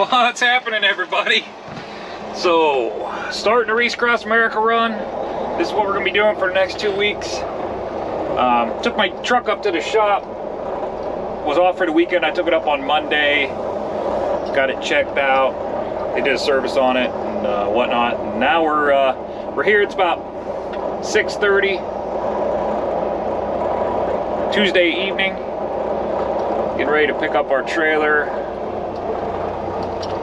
What's happening, everybody? So, starting a Wreaths Across America run. This is what we're going to be doing for the next 2 weeks. Took my truck up to the shop. Was off for the weekend. I took it up on Monday. Got it checked out. They did a service on it and whatnot. And now we're here. It's about 6:30 Tuesday evening. Getting ready to pick up our trailer.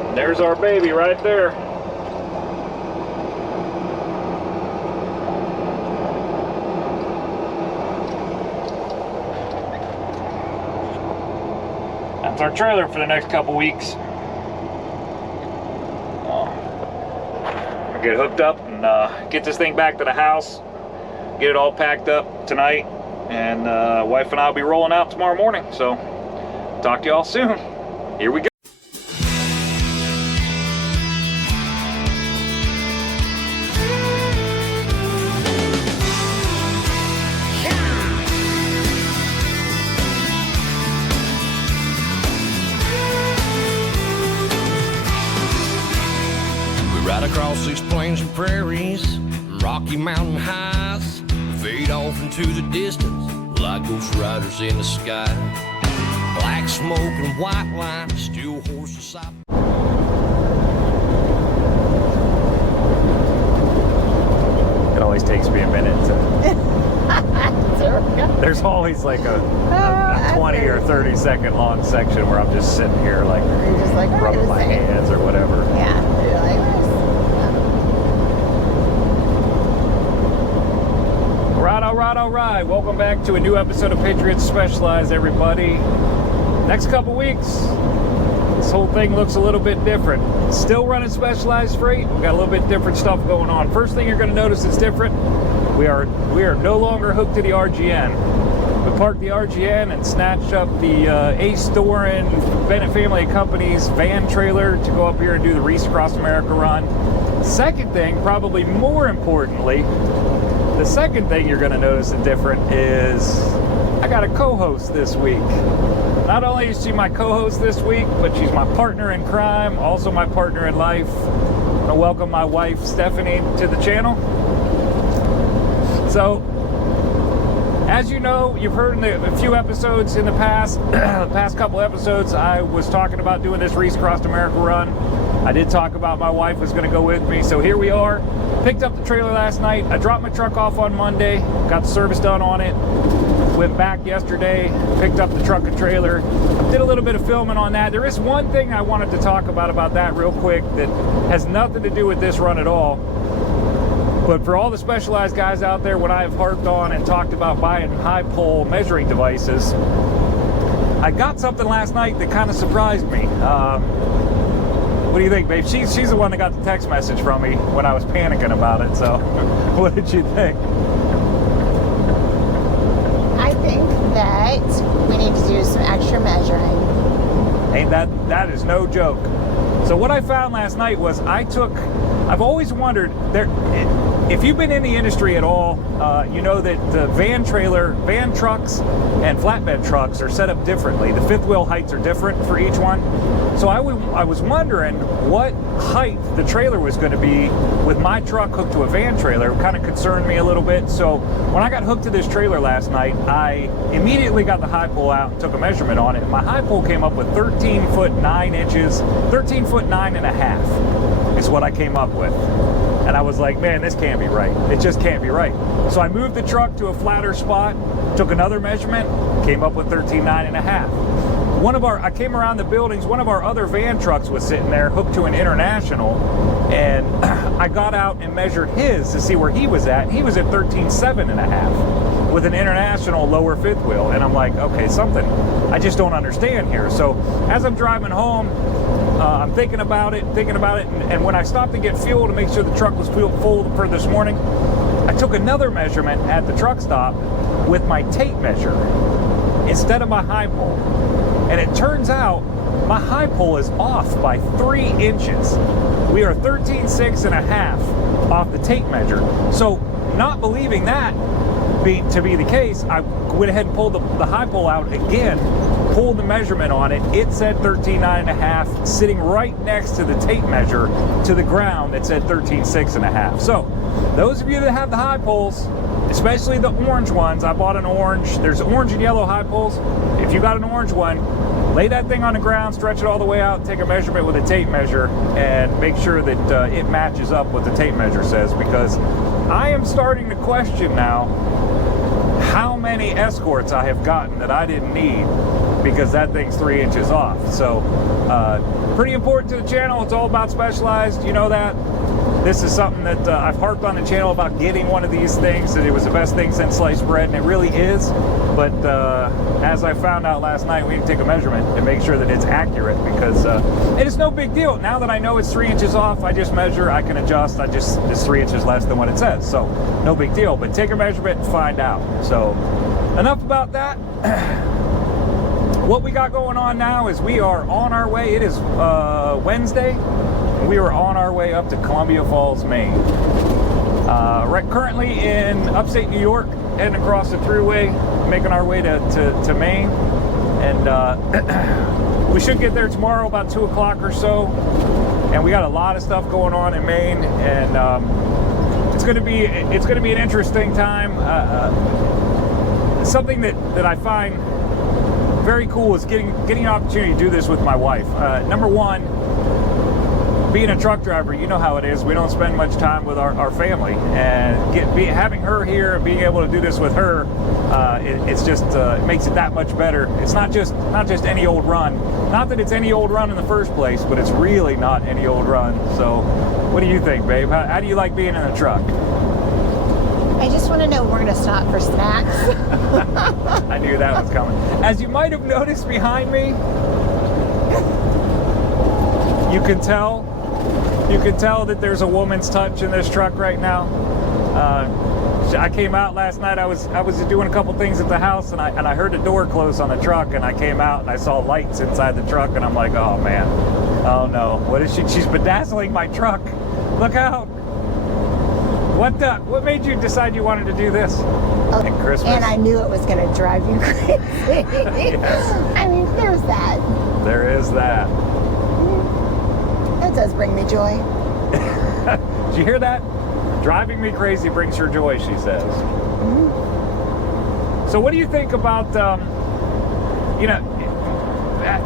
And there's our baby right there. That's our trailer for the next couple weeks. I'll get hooked up and get this thing back to the house. Get it all packed up tonight. And wife and I will be rolling out tomorrow morning. So, talk to y'all soon. Here we go. Right across these plains and prairies, Rocky Mountain highs, fade off into the distance like ghost riders in the sky. Black smoke and white line, steel horses side. It always takes me a minute to... There's always like a 20 or 30 second long section where I'm just sitting here like, rubbing my hands or whatever. Yeah. All right. Welcome back to a new episode of Patriots Specialized, everybody. Next couple weeks, this whole thing looks a little bit different. Still running specialized freight. We've got a little bit different stuff going on. First thing you're going to notice that's different, we are no longer hooked to the RGN. We parked the RGN and snatched up the Ace Doran Bennett Family of Companies van trailer to go up here and do the Wreaths Across America run. Second thing, probably more importantly, the second thing you're going to notice that's different is I got a co-host this week. Not only is she my co-host this week, but she's my partner in crime, also my partner in life. I want to welcome my wife, Stephanie, to the channel. So, as you know, you've heard in a few episodes in the past, the past couple episodes, I was talking about doing this Wreaths Across America run. I did talk about my wife was going to go with me, so here we are. Picked up the trailer last night. I dropped my truck off on Monday, got the service done on it. Went back yesterday, picked up the truck and trailer. Did a little bit of filming on that. There is one thing I wanted to talk about that real quick that has nothing to do with this run at all. But for all the specialized guys out there, when I have harped on and talked about buying high pole measuring devices, I got something last night that kind of surprised me. What do you think, babe? She's the one that got the text message from me when I was panicking about it, so what did you think? I think that we need to do some extra measuring. Ain't that is no joke. So what I found last night was I've always wondered, if you've been in the industry at all, you know that the van trucks and flatbed trucks are set up differently. The fifth wheel heights are different for each one. So I was wondering what height the trailer was going to be with my truck hooked to a van trailer. It kind of concerned me a little bit. So when I got hooked to this trailer last night, I immediately got the high pole out and took a measurement on it. And my high pole came up with 13 foot 9 inches, 13 foot 9 and a half is what I came up with. And I was like, man, this can't be right. It just can't be right. So I moved the truck to a flatter spot, took another measurement, came up with 13.9 and a half. I came around the buildings, one of our other van trucks was sitting there hooked to an International, and I got out and measured his to see where he was at. He was at 13.7 and a half with an International lower fifth wheel. And I'm like, okay, something I just don't understand here. So as I'm driving home, I'm thinking about it, and when I stopped to get fuel to make sure the truck was full for this morning, I took another measurement at the truck stop with my tape measure instead of my high pole. And it turns out my high pole is off by 3 inches. We are 13.6 and a half off the tape measure. So not believing that to be the case, I went ahead and pulled the high pole out again pulled the measurement on it, it said 13.9.5, sitting right next to the tape measure to the ground that said 13.6.5. So those of you that have the high poles, especially the orange ones, I bought an orange. There's orange and yellow high poles. If you got an orange one, lay that thing on the ground, stretch it all the way out, take a measurement with a tape measure, and make sure that it matches up what the tape measure says, because I am starting to question now how many escorts I have gotten that I didn't need because that thing's 3 inches off. So pretty important to the channel. It's all about Specialized, you know that. This is something that I've harped on the channel about getting one of these things, that it was the best thing since sliced bread, and it really is. But as I found out last night, we need to take a measurement and make sure that it's accurate, because it is no big deal. Now that I know it's 3 inches off, I just measure, I can adjust, it's 3 inches less than what it says. So no big deal, but take a measurement and find out. So enough about that. What we got going on now is we are on our way. It is Wednesday. We are on our way up to Columbia Falls, Maine. Right currently in upstate New York, heading across the thruway, making our way to Maine. And we should get there tomorrow about 2 o'clock or so. And we got a lot of stuff going on in Maine, and it's going to be an interesting time. Something that I find very cool is getting an opportunity to do this with my wife. Number one, being a truck driver, you know how it is. We don't spend much time with our family, and having her here and being able to do this with her, it's just it makes it that much better. It's not just any old run. Not that it's any old run in the first place, but it's really not any old run. So, what do you think, babe? How do you like being in a truck? I just want to know when we're going to stop for snacks. I knew that was coming. As you might have noticed behind me, you can tell that there's a woman's touch in this truck right now. I came out last night. I was doing a couple things at the house, and I heard the door close on the truck, and I came out and I saw lights inside the truck, and I'm like, oh man, oh no, what is she? She's bedazzling my truck. Look out! What made you decide you wanted to do this? Oh, at Christmas? And I knew it was going to drive you crazy. Yes. I mean, there's that. There is that. That does bring me joy. Did you hear that? Driving me crazy brings her joy, she says. Mm-hmm. So what do you think about,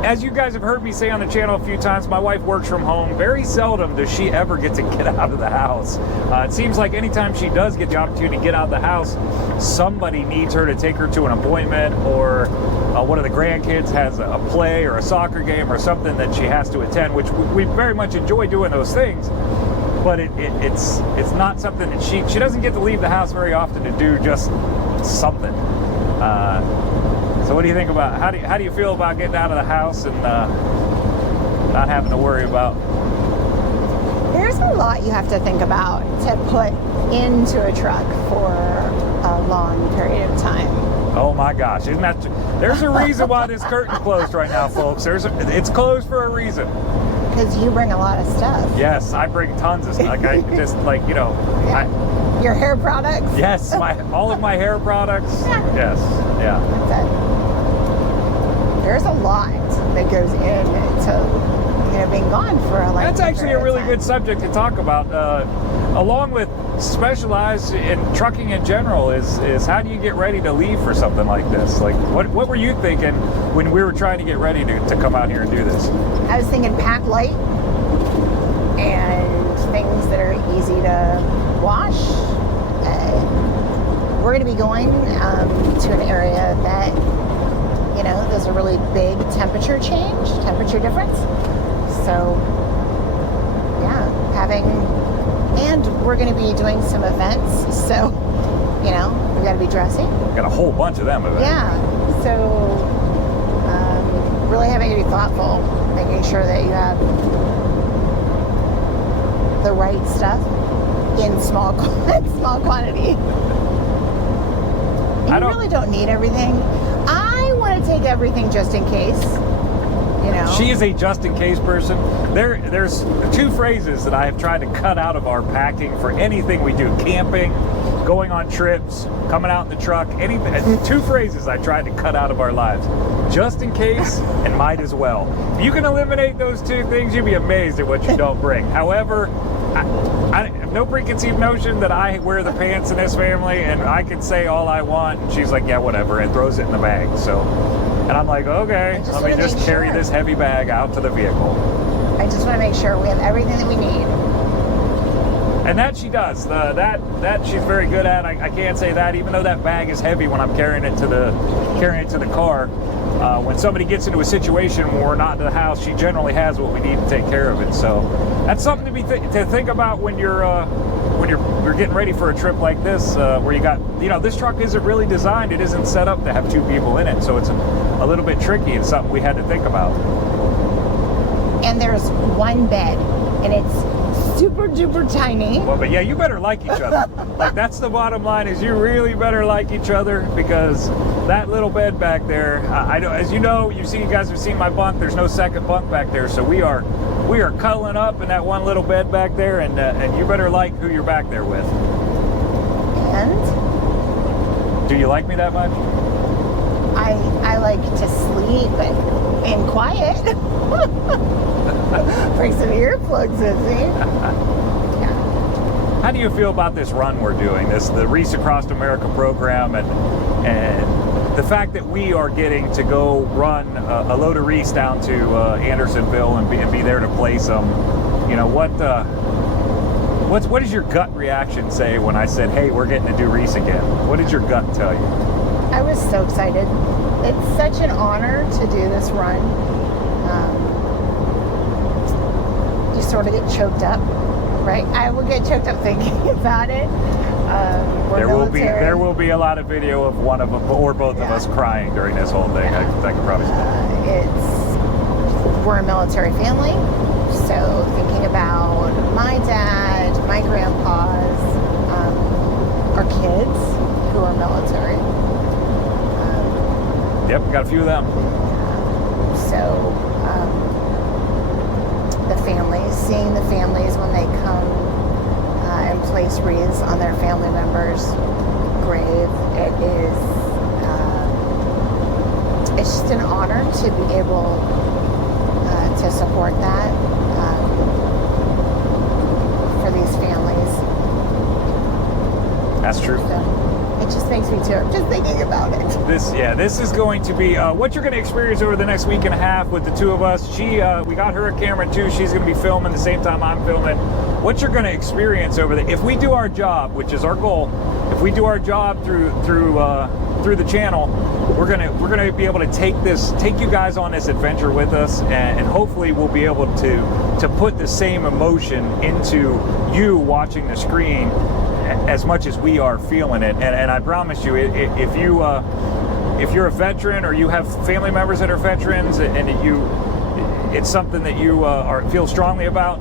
as you guys have heard me say on the channel a few times, my wife works from home. Very seldom does she ever get to get out of the house. It seems like anytime she does get the opportunity to get out of the house, somebody needs her to take her to an appointment, or one of the grandkids has a play or a soccer game or something that she has to attend, which we very much enjoy doing those things. But it's not something that she doesn't get to leave the house very often to do just something. So what do you think about, how do you feel about getting out of the house and not having to worry about? There's a lot you have to think about to put into a truck for a long period of time. Oh my gosh, isn't that? There's a reason why this curtain's closed right now, folks. It's closed for a reason. Because you bring a lot of stuff. Yes, I bring tons of stuff. Like I just Yeah. Your hair products. Yes, all of my hair products. Yes, yeah. That's it. There's a lot that goes into being gone for a lengthy That's actually a really period of good subject to talk about. Along with Specialized in trucking in general, is how do you get ready to leave for something like this? Like, what were you thinking when we were trying to get ready to come out here and do this? I was thinking pack light and things that are easy to wash. We're going to be going to an area that, there's a really big temperature difference. So, yeah, and we're going to be doing some events. So, we've got to be dressy. Got a whole bunch of them events. Yeah. So, really having to be thoughtful, making sure that you have the right stuff in small quantity. You really don't need everything. I want to take everything just in case. She is a just-in-case person. There's two phrases that I have tried to cut out of our packing for anything we do. Camping, going on trips, coming out in the truck, anything. 2 phrases I tried to cut out of our lives: just in case and might as well. If you can eliminate those 2 things, you'd be amazed at what you don't bring. However, I have no preconceived notion that I wear the pants in this family, and I can say all I want, and she's like, yeah, whatever, and throws it in the bag. So, and I'm like, okay, let me just carry this heavy bag out to the vehicle. I just want to make sure we have everything that we need. And that she does. That she's very good at. I can't say that, even though that bag is heavy when I'm carrying it to the car. When somebody gets into a situation where we're not in the house, she generally has what we need to take care of it. So that's something to think about when you're getting ready for a trip like this, where you got, this truck isn't really designed. It isn't set up to have 2 people in it, so it's a little bit tricky. It's something we had to think about. And there's 1 bed, and it's super duper tiny. Well, but yeah, you better like each other. Like, that's the bottom line, is you really better like each other, because that little bed back there, I know, as you know, you guys have seen my bunk. There's no second bunk back there, so we are cuddling up in that one little bed back there, and you better like who you're back there with. And do you like me that much? I like to sleep and quiet. Bring some earplugs with me. Yeah. How do you feel about this run we're doing, the Wreaths Across America program, and the fact that we are getting to go run a load of wreaths down to Andersonville and be there to place them? What does your gut reaction say when I said, hey, we're getting to do wreaths again? What did your gut tell you? I was so excited. It's such an honor to do this run. You sort of get choked up, right? I will get choked up thinking about it. There will be a lot of video of one of them or both of us crying during this whole thing. I can probably say. We're a military family, so thinking about my dad, my grandpas, our kids who are military. Yep, we got a few of them. So seeing the families when they come and place wreaths on their family member's grave, it's just an honor to be able to support that for these families. That's true. So, it just makes me tear up just thinking about it. This is going to be what you're going to experience over the next week and a half with the 2 of us. We got her a camera too. She's going to be filming the same time I'm filming. What you're going to experience over there, if we do our job, which is our goal, if we do our job through the channel, we're gonna be able to take you guys on this adventure with us, and hopefully we'll be able to put the same emotion into you watching the screen as much as we are feeling it. And I promise you, if you're a veteran or you have family members that are veterans, and it's something that you feel strongly about,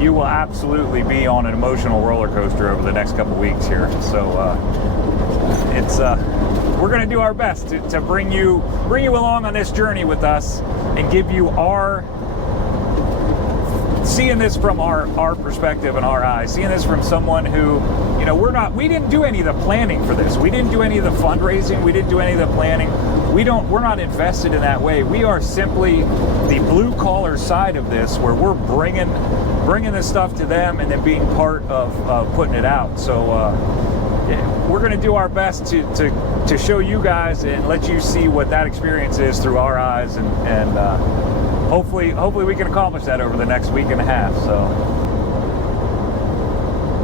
you will absolutely be on an emotional roller coaster over the next couple weeks here. So we're going to do our best to bring you along on this journey with us, and give you seeing this from our perspective and our eyes, seeing this from someone who, we didn't do any of the planning for this. We didn't do any of the fundraising. We didn't do any of the planning. We're not invested in that way. We are simply the blue collar side of this, where we're bringing this stuff to them and then being part of putting it out. So we're going to do our best to show you guys and let you see what that experience is through our eyes, and hopefully we can accomplish that over the next week and a half. So,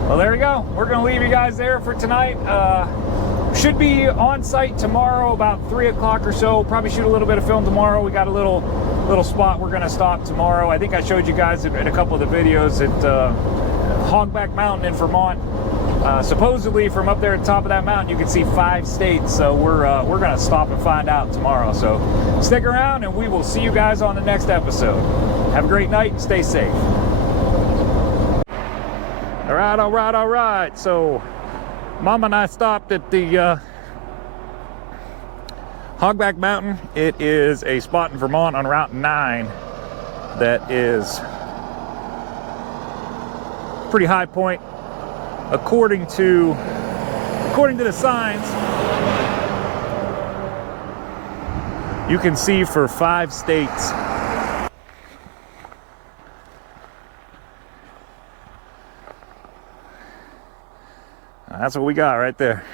well, there we go. We're going to leave you guys there for tonight. Should be on site tomorrow about 3 o'clock or so. Probably shoot a little bit of film tomorrow. We got a little spot we're going to stop tomorrow. I think I showed you guys in a couple of the videos at Hogback Mountain in Vermont. Supposedly from up there at the top of that mountain you can see 5 states, so we're going to stop and find out tomorrow. So stick around, and we will see you guys on the next episode. Have a great night and stay safe. All right. So Mom and I stopped at the Hogback Mountain. It is a spot in Vermont on Route 9 that is pretty high point. According to according to the signs, you can see for 5 states. That's what we got right there.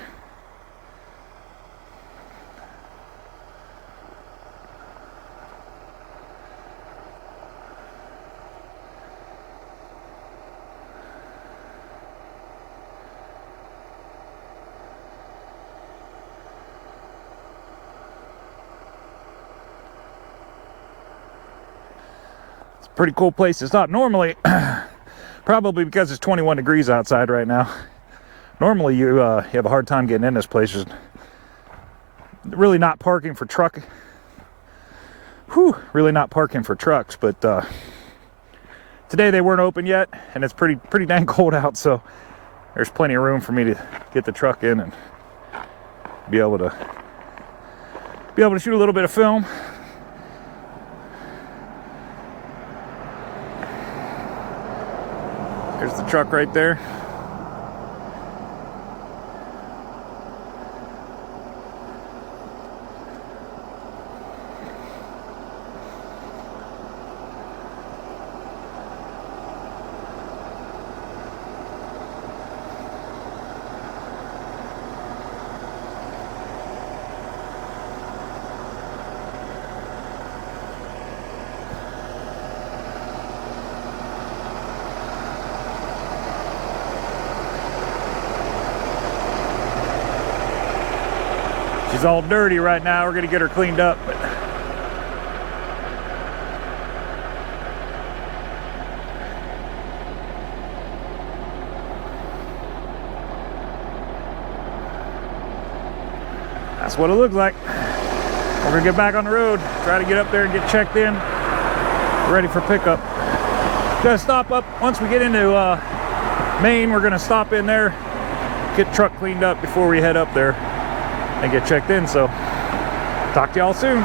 It's a pretty cool place to stop. Normally, probably because it's 21 degrees outside right now, normally you have a hard time getting in this place. There's really not parking for truck. Really not parking for trucks, but today they weren't open yet, and it's pretty dang cold out, so there's plenty of room for me to get the truck in and be able to shoot a little bit of film. There's the truck right there. She's all dirty right now. We're gonna get her cleaned up. But that's what it looks like. We're gonna get back on the road, try to get up there and get checked in, ready for pickup. Gonna stop up once we get into Maine. We're gonna stop in there, get the truck cleaned up before we head up there and get checked in. So talk to y'all soon.